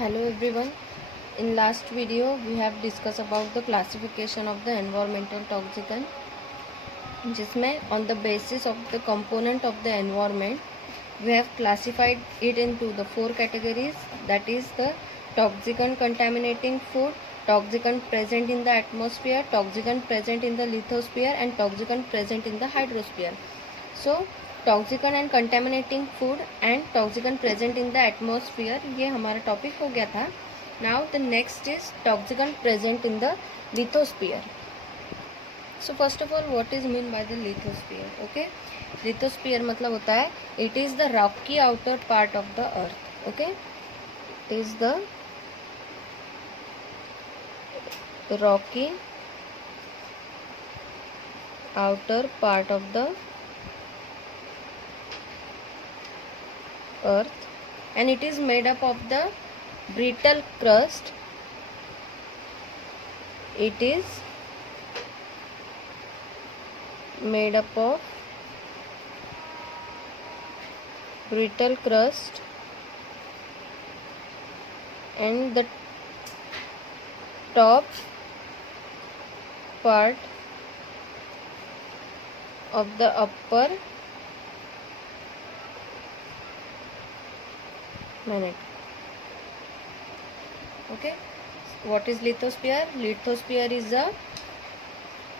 Hello everyone. In last video we have discussed about the classification of the environmental toxicant, जिसमें on the basis of the component of the environment we have classified it into the four categories, that is the toxicant contaminating food, toxicant present in the atmosphere, toxicant present in the lithosphere and toxicant present in the hydrosphere. So toxicant and contaminating food and toxicant present in the atmosphere, ये हमारा topic हो गया था. Now the next is toxicant present in the lithosphere. So first of all what is mean by the lithosphere. Okay, lithosphere मतलब होता है it is the rocky outer part of the earth. Okay, it is the rocky outer part of the earth and it is made up of the brittle crust. It is made up of brittle crust and the top part of the upper minute. Okay, what is lithosphere? Lithosphere is a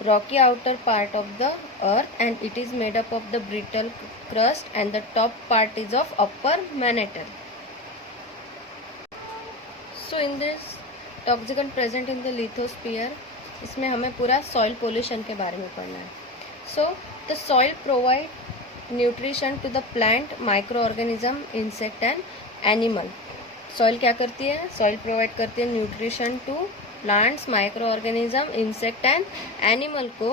rocky outer part of the earth and it is made up of the brittle crust and the top part is of upper mantle. So in this toxicant present in the lithosphere, इसमें हमें पूरा soil pollution के बारे में पढ़ना है. So the soil provide nutrition to the plant, microorganism, insect and animal. Soil क्या करती है? सॉइल प्रोवाइड करती है nutrition to plants, microorganism, insect and animal को.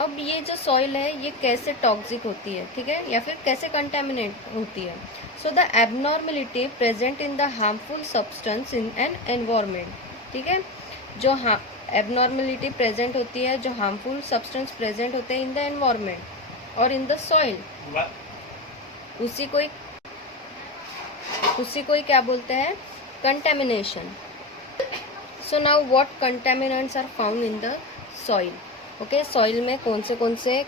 अब ये जो सॉइल है ये कैसे टॉक्सिक होती है, ठीक है, या फिर कैसे कंटेमिनेट होती है. So the abnormality present in the harmful substance in an environment. ठीक है, जो एबनॉर्मेलिटी प्रेजेंट होती है, जो हार्मफुल सब्सटेंस प्रेजेंट होते हैं इन द एनवायरमेंट और इन द सॉइल, उसी को ही क्या बोलते हैं? Contamination. So now what contaminants are found in the soil. Okay, soil में कौन से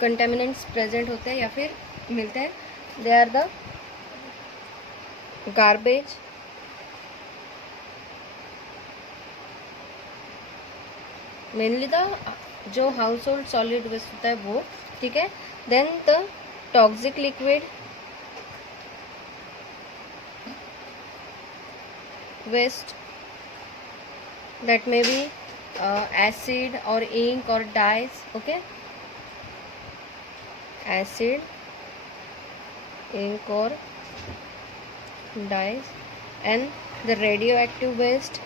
कंटेमिनेंट्स प्रेजेंट होते हैं या फिर मिलते हैं? They are the garbage, mainly the जो हाउस होल्ड सॉलिड वेस्ट होता है वो, ठीक है. Then the toxic liquid waste, that may be acid और इंक और डाइज. ओके, एसिड, इंक और dyes and the radioactive waste,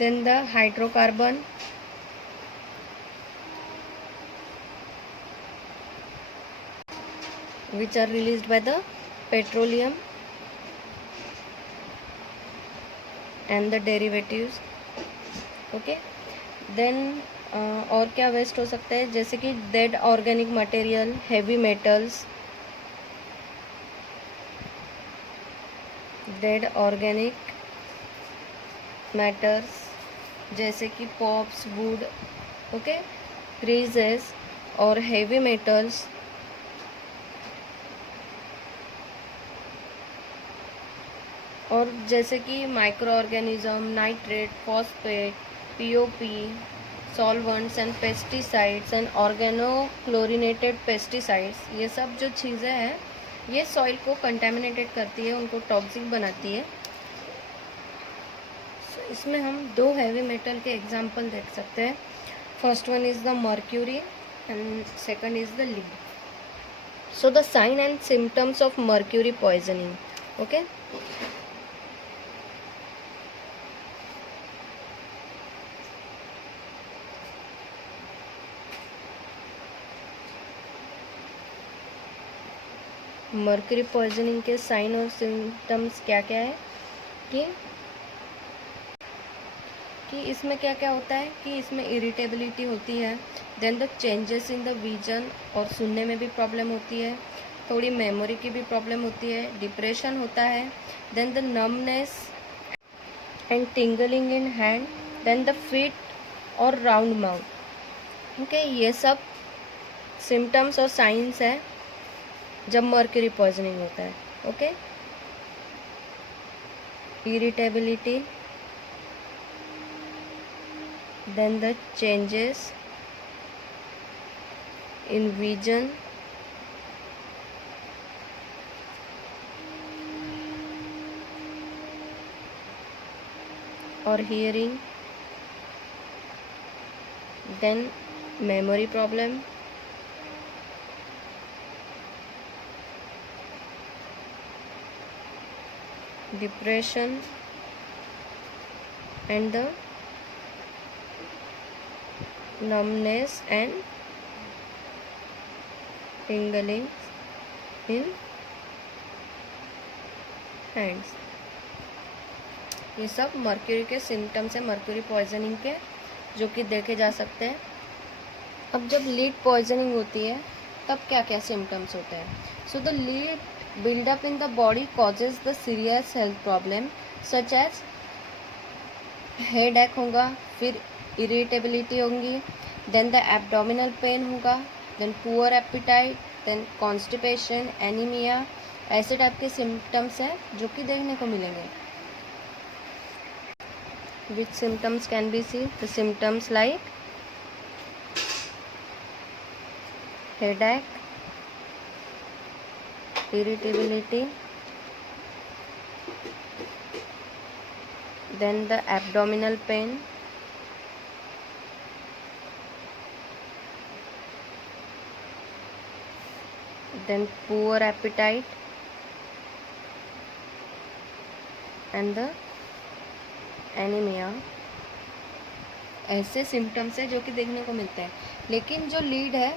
then the hydrocarbon, which are released by the petroleum and the derivatives. okay, then और क्या वेस्ट हो सकता है? जैसे कि dead organic material, heavy metals, dead organic matters जैसे कि पॉप्स, वुड, ओके, ग्रीजेस और हेवी मेटल्स, और जैसे कि micro organism, nitrate, phosphate, POP, solvents and pesticides and organochlorinated pesticides. ये सब जो चीज़ें हैं ये सॉइल को कंटेमिनेटेड करती है, उनको टॉक्सिक बनाती है. इसमें हम दो हैवी मेटल के एग्जाम्पल देख सकते हैं. First one is the mercury and second is the lead. So the sign and symptoms of mercury poisoning. Okay, mercury poisoning के साइन और सिम्टम्स क्या क्या है कि इसमें क्या क्या होता है कि इसमें इरिटेबिलिटी होती है, then the changes in the vision, और सुनने में भी प्रॉब्लम होती है, थोड़ी मेमोरी की भी प्रॉब्लम होती है, डिप्रेशन होता है, then the numbness and tingling in hand, then the feet और राउंड माउथ। ओके, ये सब सिम्टम्स और साइंस है जब मर्क्यूरी पॉइजनिंग होता है। Okay, irritability, then the changes in vision, or hearing, then memory problem, depression, and the numbness and tingling in hands। ये सब मर्क्यूरी के सिम्टम्स है, मर्क्यूरी पॉइजनिंग के, जो कि देखे जा सकते हैं। अब जब लीड पॉइजनिंग होती है तब क्या क्या सिम्टम्स होते हैं? So the lead buildup in the body causes the serious health problem such as headache होगा, फिर इरिटेबिलिटी होंगी, देन द एब्डोमिनल पेन होगा, then poor appetite, then constipation, anaemia, ऐसे टाइप के सिम्टम्स हैं जो कि देखने को मिलेंगे। Which symptoms can be seen? The symptoms like headache, irritability, then the abdominal pain, then poor appetite, and the anaemia. ऐसे सिम्टम्स है जो कि देखने को मिलते हैं। लेकिन जो लीड है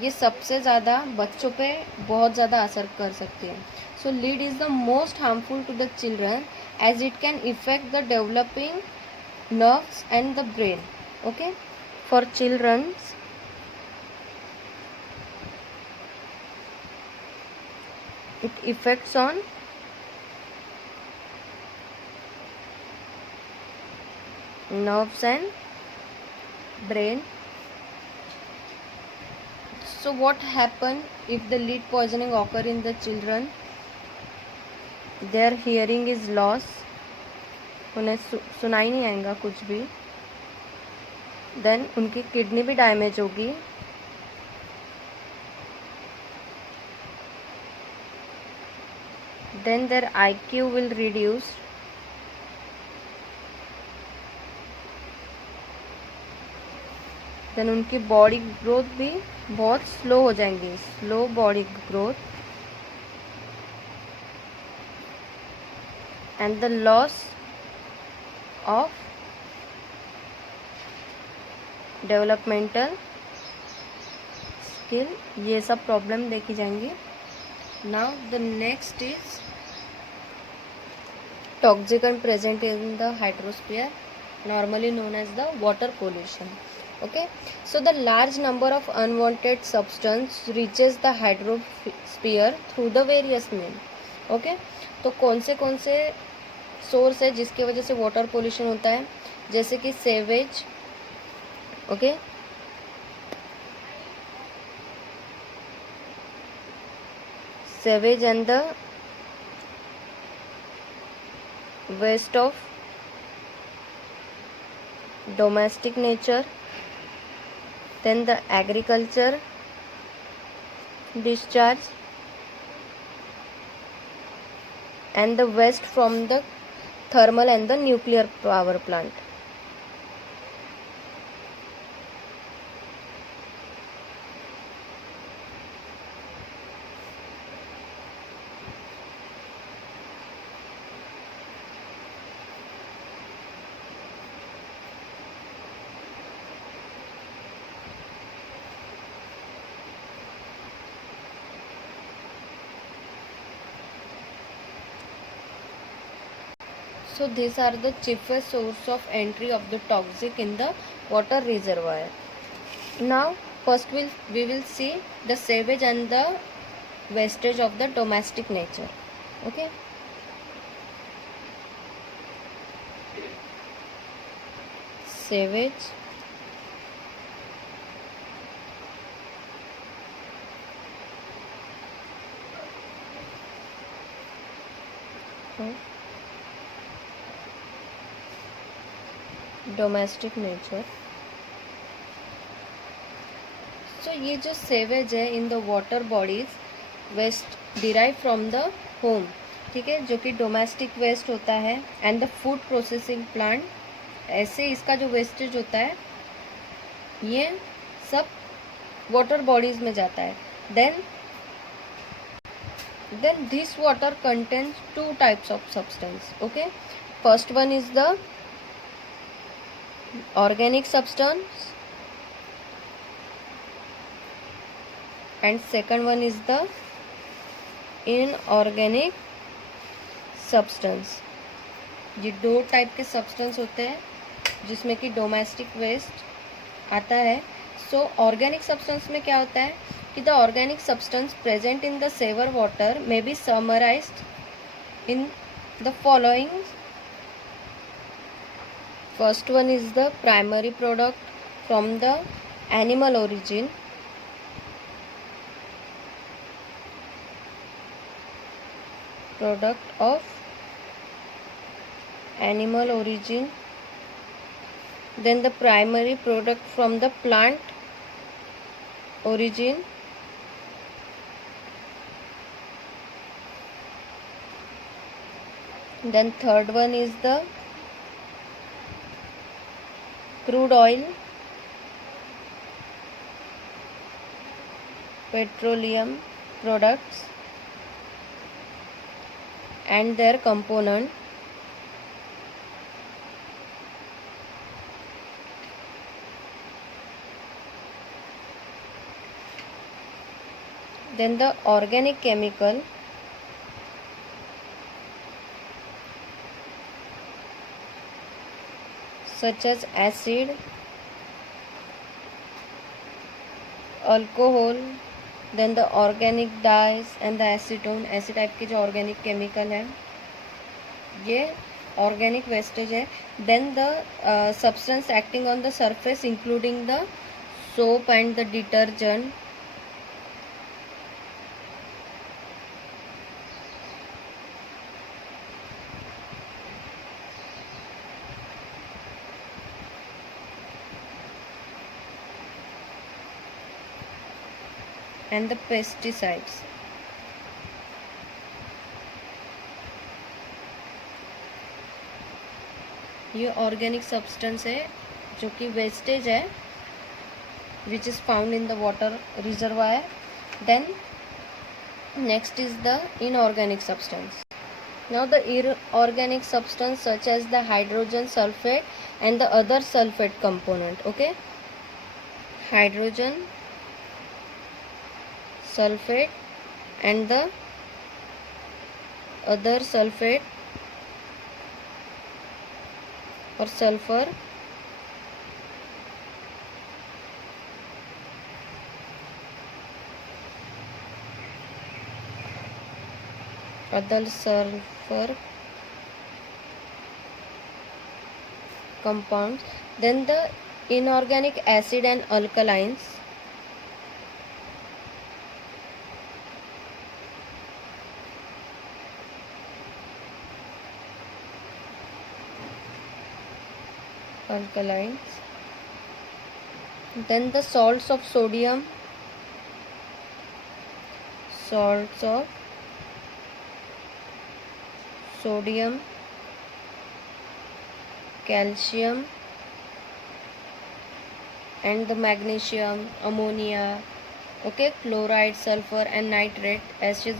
ये सबसे ज़्यादा बच्चों पे बहुत ज़्यादा असर कर सकती है। So lead is the most harmful to the children as it can affect the developing nerves and the brain. Okay, for childrens it affects on nerves and brain. So what happen if the lead poisoning occur in the children? Their hearing is lost, उन्हें सुनाई नहीं आएगा कुछ भी, देन उनकी किडनी भी डैमेज होगी, then their IQ will reduce, then उनकी बॉडी ग्रोथ भी बहुत स्लो हो जाएंगी, slow body growth, and the loss of developmental skill, ये सब प्रॉब्लम देखी जाएंगी। Now the next is toxicant present in the hydrosphere, normally known as the water pollution. Okay, so the large number of unwanted substance reaches the hydrosphere through the various means. Okay, तो कौन से सोर्स है जिसकी वजह से water pollution होता है? जैसे कि sewage, okay, sewage and the waste of domestic nature, then the agriculture discharge, and the waste from the thermal and the nuclear power plant. So these are the chiefest source of entry of the toxic in the water reservoir. Now first we will see the sewage and the wastage of the domestic nature. Okay. Sewage, domestic nature. So ये जो sewage है in the water bodies waste derive from the home, ठीक है, जो कि domestic waste होता है, and the food processing plant. ऐसे इसका जो वेस्टेज होता है ये सब वाटर बॉडीज में जाता है. then this water contains two types of substance. Okay, first one is the organic substance and second one is the inorganic substance. ये दो टाइप के सब्सटेंस होते हैं जिसमें कि डोमेस्टिक वेस्ट आता है. सो ऑर्गेनिक सब्सटेंस में क्या होता है कि the organic substance present in the sewer water may be summarised in the following. First one is the primary product from the animal origin. Product of animal origin, then the primary product from the plant origin, then third one is the crude oil, petroleum products and their component. Then the organic chemical, such as acid, alcohol, then the organic dyes and the acetone. ऐसे type के जो organic chemical हैं ये organic wastage है. Then the substance acting on the surface including the soap and the detergent. and the pesticides. ये organic substance है जो कि वेस्टेज है which is found in the water reservoir. Then next is the inorganic substance. Now the inorganic substance such as the hydrogen sulfate and the other sulfate component. Okay, hydrogen sulfate and the other sulfate or sulfur, other sulfur compounds. Then the inorganic acid and alkalines. Then the salts of sodium, calcium and the magnesium, ammonia, okay, chloride, sulfur and nitrate. ऐसे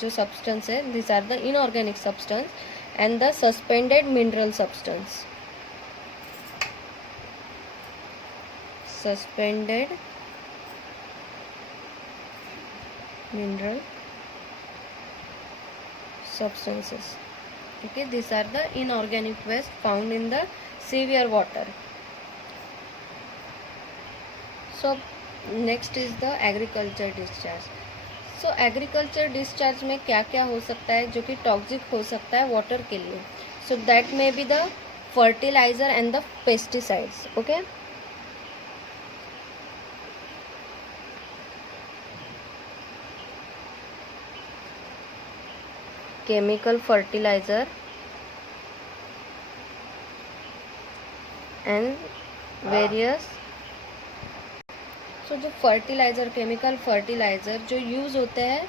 जो substance है, these are the inorganic substance. And the suspended mineral substance. Suspended mineral substances. Okay, these are the inorganic waste found in the severe water. So next is the agriculture discharge. So agriculture discharge में क्या क्या हो सकता है जो कि टॉक्सिक हो सकता है वाटर के लिए. So that may be the fertilizer and the pesticides. Okay. Chemical fertilizer and various. So जो फर्टिलाइज़र, केमिकल फर्टिलाइज़र जो यूज़ होते हैं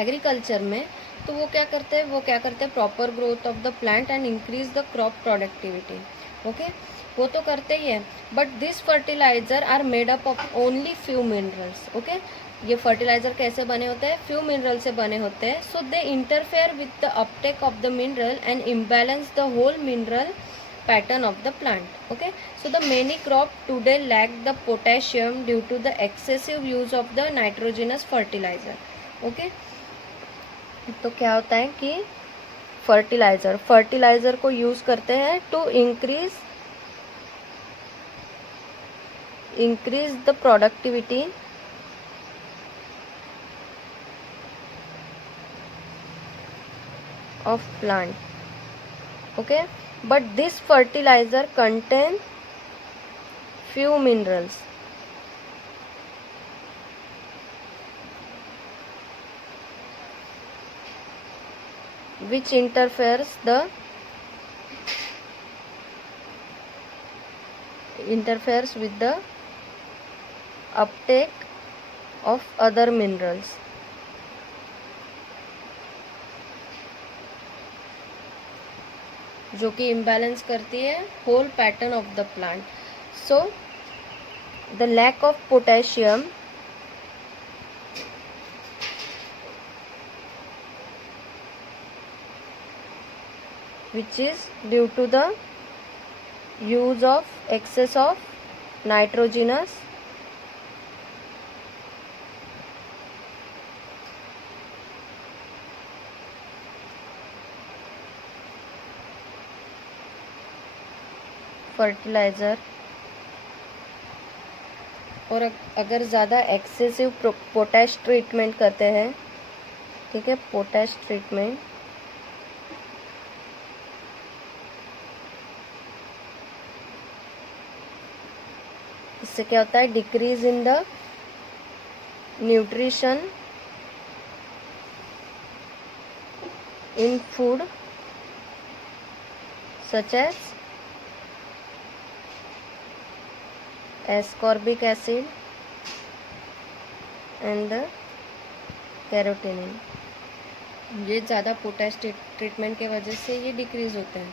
एग्रीकल्चर में, तो वो क्या करते हैं proper growth of the plant and increase the crop productivity. Okay, वो तो करते ही है, but this fertiliser are made up of only few minerals. Okay, ये फर्टिलाइज़र कैसे बने होते हैं? फ्यू मिनरल से बने होते हैं. So they interfere with the uptake of the mineral and imbalance the whole mineral pattern of the plant. Okay, so the many crop today lack the potassium due to the excessive use of the nitrogenous fertilizer. Okay, तो क्या होता है कि फर्टिलाइज़र को use करते हैं to increase the productivity of plant. Okay, but this fertilizer contain few minerals which interferes with the uptake of other minerals. जो कि इम्बैलेंस करती है whole pattern of the plant. So the lack of potassium which is due to the use of excess of nitrogenous fertiliser. और अगर ज़्यादा excessive potash treatment करते हैं, ठीक है, पोटैश ट्रीटमेंट, इससे क्या होता है? Decrease in the nutrition in food such as ascorbic acid and the carotene. ये ज़्यादा पोटैश ट्रीटमेंट के वजह से ये डिक्रीज होते हैं.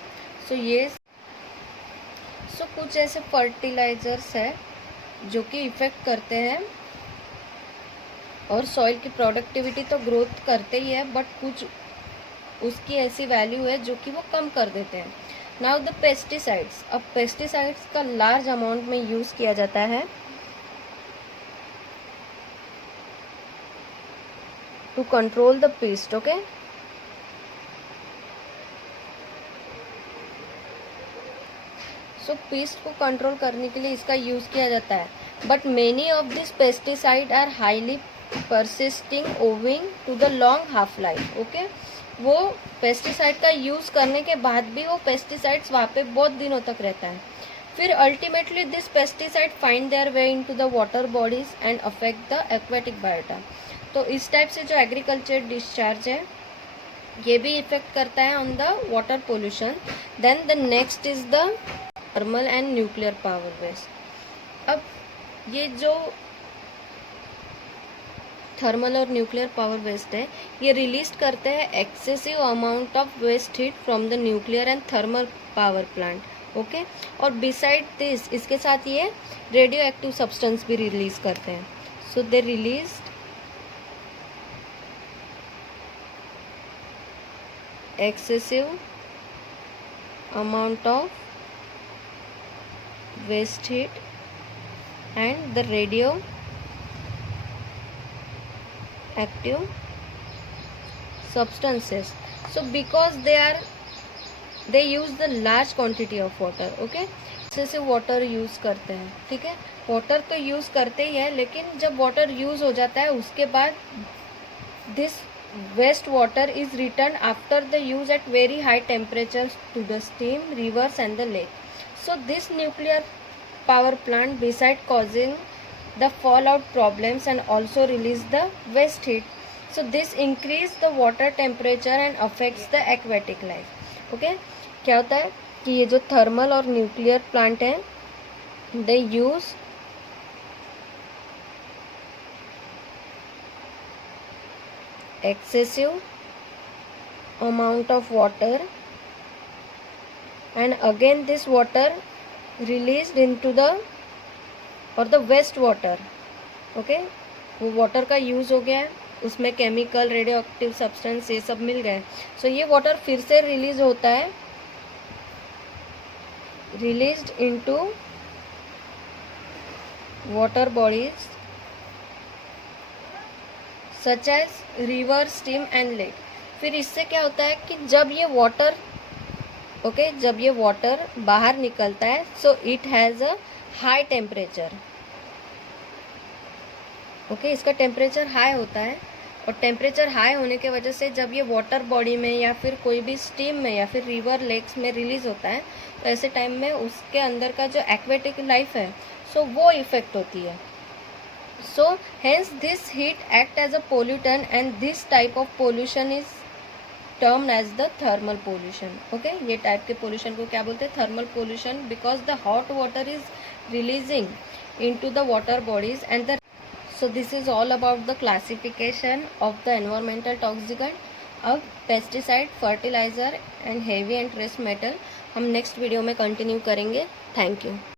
सो कुछ ऐसे फर्टिलाइजर्स है जो कि इफ़ेक्ट करते हैं और सॉइल की प्रोडक्टिविटी तो ग्रोथ करते ही है, बट कुछ उसकी ऐसी वैल्यू है जो कि वो कम कर देते हैं. Now the pesticides. अब पेस्टिसाइड्स का लार्ज अमाउंट में यूज़ किया जाता है to control the pest. Okay, so pest को कंट्रोल करने के लिए इसका यूज़ किया जाता है, but many of this pesticide are highly persisting owing to the long half life. Okay, वो पेस्टिसाइड का यूज़ करने के बाद भी वो पेस्टिसाइड्स वहाँ पे बहुत दिनों तक रहता है. फिर ultimately this pesticide find their way into the water bodies and affect the aquatic biota. तो इस टाइप से जो एग्रीकल्चर डिस्चार्ज है ये भी इफेक्ट करता है on the water pollution. Then the next is the thermal and nuclear power waste. अब ये जो थर्मल और न्यूक्लियर पावर वेस्ट है ये रिलीज करते हैं excessive amount of waste heat from the nuclear and thermal power plant. Okay, और beside this इसके साथ ये रेडियो एक्टिव सब्सटेंस भी रिलीज करते हैं. So they release excessive amount of waste heat and the radioactive substances. So because they use the large quantity of water, okay, से water use करते हैं, ठीक है. वाटर तो यूज़ करते ही है, लेकिन जब वाटर यूज़ हो जाता है उसके बाद this waste water is return after the use at very high temperature to the steam, rivers and the lake. So this nuclear power plant, beside causing the fallout problems and also release the waste heat. So this increase the water temperature and affects the aquatic life. Okay, क्या होता है कि ये जो थर्मल और nuclear plant है, they use excessive amount of water, and again this water released into the और the waste water. Okay, वो वाटर का यूज़ हो गया है, उसमें केमिकल, रेडियो एक्टिव सब्सटेंस ये सब मिल गए. सो ये वाटर फिर से रिलीज होता है, released into water bodies such as river, stream and lake. फिर इससे क्या होता है कि जब ये वाटर जब ये वाटर बाहर निकलता है, so it has a high temperature. Okay, इसका टेम्परेचर हाई होता है, और टेम्परेचर हाई होने के वजह से जब ये वाटर बॉडी में या फिर कोई भी स्टीम में या फिर रिवर, लेक्स में रिलीज होता है, तो ऐसे टाइम में उसके अंदर का जो एक्वेटिक लाइफ है, सो वो इफेक्ट होती है. So hence this heat act as a pollutant, and this type of pollution is termed as the thermal pollution. Okay, ये टाइप के पोल्यूशन को क्या बोलते हैं? Thermal pollution, because the hot water is releasing into the water bodies and the. So this is all about the classification of the environmental toxicant. अब pesticide, fertiliser and heavy and trace metal हम next video में कंटिन्यू करेंगे. Thank you.